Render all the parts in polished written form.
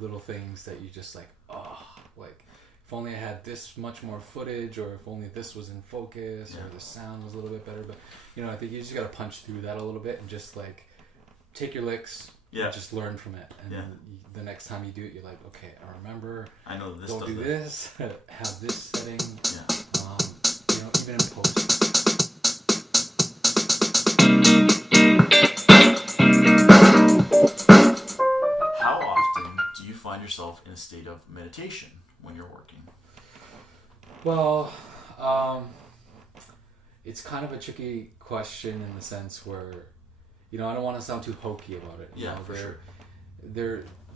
little things that you just like, oh, like if only I had this much more footage, or if only this was in focus, or the sound was a little bit better. But I think you just gotta punch through that a little bit and just like take your licks. And just learn from it, and the next time you do it, you're like, okay, I remember. I know this. Don't do this. Have this setting. Even in post. How often do you find yourself in a state of meditation when you're working? Well, it's kind of a tricky question in the sense where, I don't want to sound too hokey about it. For sure.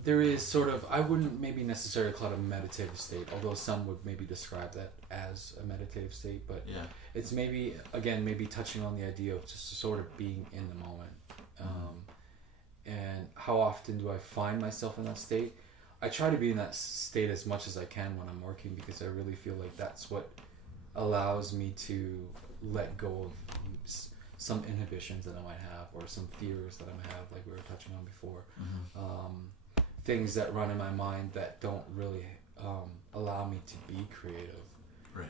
There is sort of, I wouldn't maybe necessarily call it a meditative state, although some would maybe describe that as a meditative state, but it's maybe touching on the idea of just sort of being in the moment. And how often do I find myself in that state? I try to be in that state as much as I can when I'm working, because I really feel like that's what allows me to let go of some inhibitions that I might have, or some fears that I might have, like we were touching on before. Things that run in my mind that don't really allow me to be creative. Right.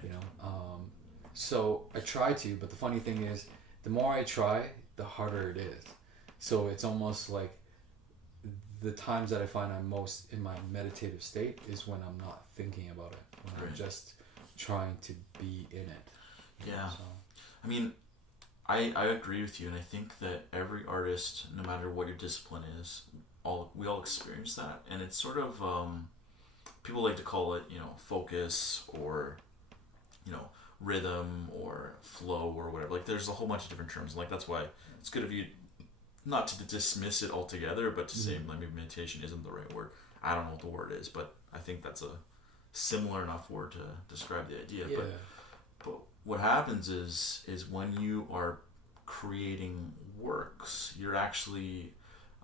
So I try to, but the funny thing is, the more I try, the harder it is. So it's almost like the times that I find I'm most in my meditative state is when I'm not thinking about it, when I'm just trying to be in it. Yeah. So. I mean, I agree with you, and I think that every artist, no matter what your discipline is, we all experience that, and it's sort of people like to call it focus, or rhythm, or flow, or whatever. Like there's a whole bunch of different terms. Like that's why it's good of you not to dismiss it altogether, but to say maybe meditation isn't the right word. I don't know what the word is, but I think that's a similar enough word to describe the idea. Yeah. But what happens is when you are creating works, you're actually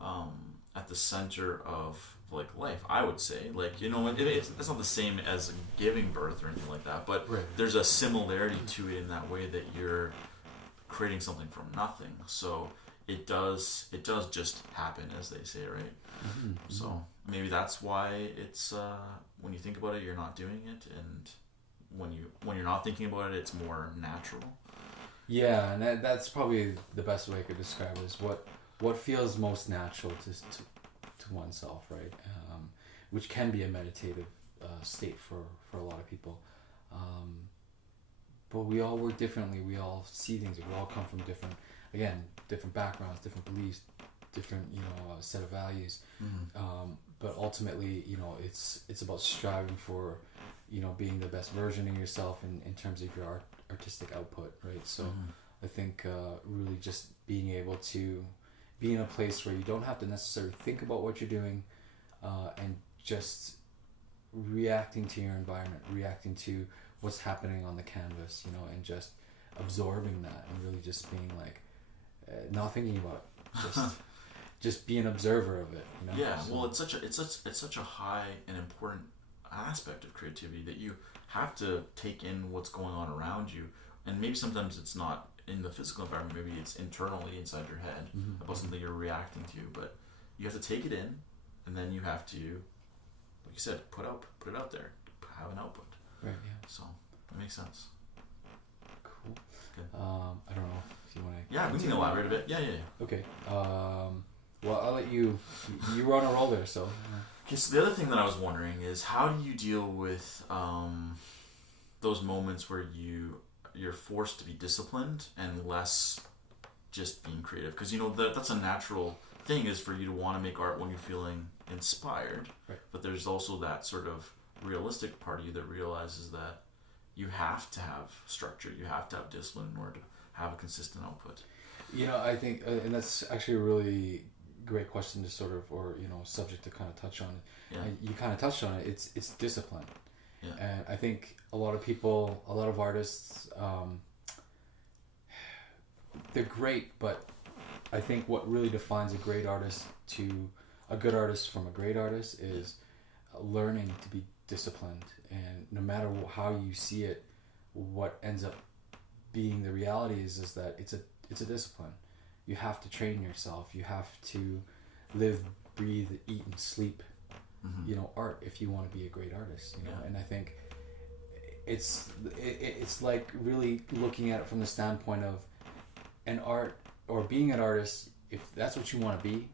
at the center of like life, I would say. Like it's not the same as giving birth or anything like that, but there's a similarity to it in that way that you're creating something from nothing. So it does just happen, as they say, right? So maybe that's why it's when you think about it, you're not doing it, and when you're not thinking about it, it's more natural. Yeah, and that's probably the best way I could describe it, is what feels most natural to oneself, right? Which can be a meditative state for a lot of people. But we all work differently. We all see things. We all come from different backgrounds, different beliefs, different set of values. But ultimately, it's about striving for being the best version of yourself in terms of your artistic output, right? So I think really just being able to be in a place where you don't have to necessarily think about what you're doing, and just reacting to your environment, reacting to what's happening on the canvas, and just absorbing that, and really just being like not thinking about it, just be an observer of it. Yeah. So. Well, it's such a high and important aspect of creativity that you have to take in what's going on around you, and maybe sometimes it's not in the physical environment, maybe it's internally inside your head about something you're reacting to, but you have to take it in, and then you have to, like you said, put it out there, have an output. Right. Yeah. So that makes sense. Cool. Good. I don't know if you want to. Yeah, we can elaborate a bit. Yeah. Okay. Well, I'll let you. You were on a roll there, so. Okay, so the other thing that I was wondering is, how do you deal with those moments where you're forced to be disciplined and less just being creative? Because that's a natural thing, is for you to want to make art when you're feeling inspired. Right. But there's also that sort of realistic part of you that realizes that you have to have structure, you have to have discipline in order to have a consistent output. I think, and that's actually a really great question to sort of, or subject to kind of touch on it. Yeah. You kind of touched on it. It's discipline. Yeah. And I think a lot of artists, they're great, but I think what really defines a great artist to a good artist from a great artist is learning to be disciplined. And no matter how you see it, what ends up being the reality is that it's a discipline. You have to train yourself. You have to live, breathe, eat, and sleep you know, art if you want to be a great artist, you know. And I think it's like really looking at it from the standpoint of an art or being an artist. If that's what you want to be,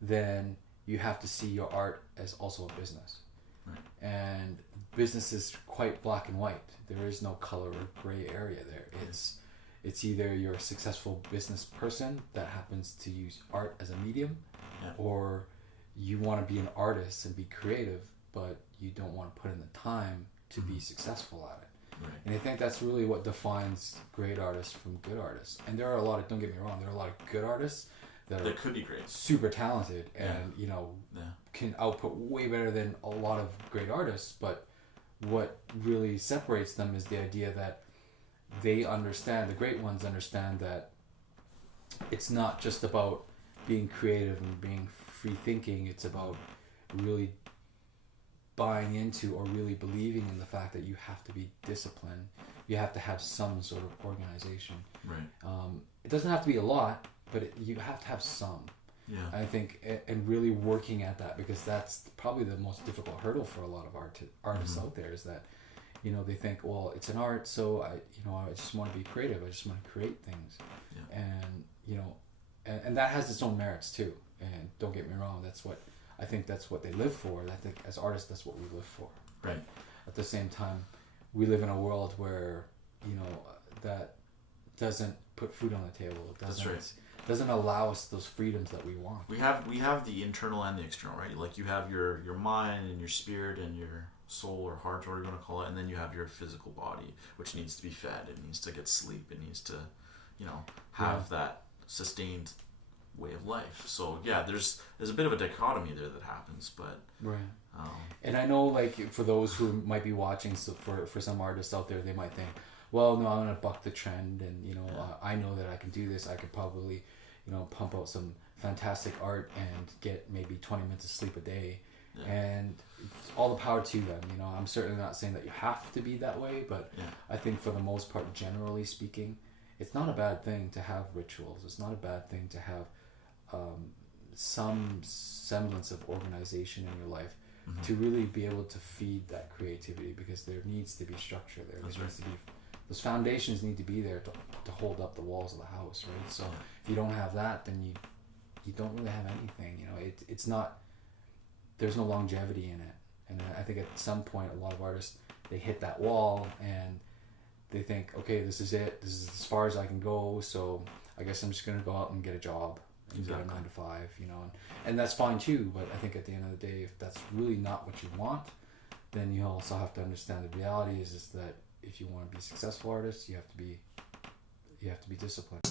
then you have to see your art as also a business. Right. And business is quite black and white. There is no color or gray area there. It's either you're a successful business person that happens to use art as a medium, or you want to be an artist and be creative, but you don't want to put in the time to be successful at it. Right. And I think that's really what defines great artists from good artists. And there are a lot of, don't get me wrong, there are a lot of good artists that are could be great, super talented, and you know, can output way better than a lot of great artists. But what really separates them is the idea that they understand, the great ones understand, that it's not just about being creative and being free thinking. It's about really buying into or really believing in the fact that you have to be disciplined. You have to have some sort of organization. Right. It doesn't have to be a lot, but you have to have some. Yeah. I think, and really working at that, because that's probably the most difficult hurdle for a lot of artists out there, is that, you know, they think, well, it's an art, so I just want to be creative. I just want to create things. Yeah. And, you know, and that has its own merits too. And don't get me wrong, I think that's what they live for. I think as artists, that's what we live for. Right. At the same time, we live in a world where, you know, that doesn't put food on the table. It doesn't, that's right. Doesn't allow us those freedoms that we want. We have the internal and the external, right? Like you have your mind and your spirit and your soul or heart, or whatever you want to call it, and then you have your physical body, which needs to be fed. It needs to get sleep. It needs to, you know, have that sustained way of life. So yeah, there's a bit of a dichotomy there that happens, but right. And I know, like, for those who might be watching, so for some artists out there, they might think, well, no, I'm gonna buck the trend, and you know, I know that I can do this. I could probably, you know, pump out some fantastic art and get maybe 20 minutes of sleep a day, and all the power to them. You know, I'm certainly not saying that you have to be that way, but I think for the most part, generally speaking, it's not a bad thing to have rituals. It's not a bad thing to have some semblance of organization in your life, to really be able to feed that creativity, because there needs to be structure there. There needs to be, those foundations need to be there to hold up the walls of the house, right? So if you don't have that, then you don't really have anything. You know, it's not, there's no longevity in it. And I think at some point, a lot of artists, they hit that wall and they think, okay, this is it. This is as far as I can go. So I guess I'm just going to go out and get a job and get a 9 to 5, you know, and that's fine too. But I think at the end of the day, if that's really not what you want, then you also have to understand the reality is that if you want to be a successful artist, you have to be disciplined.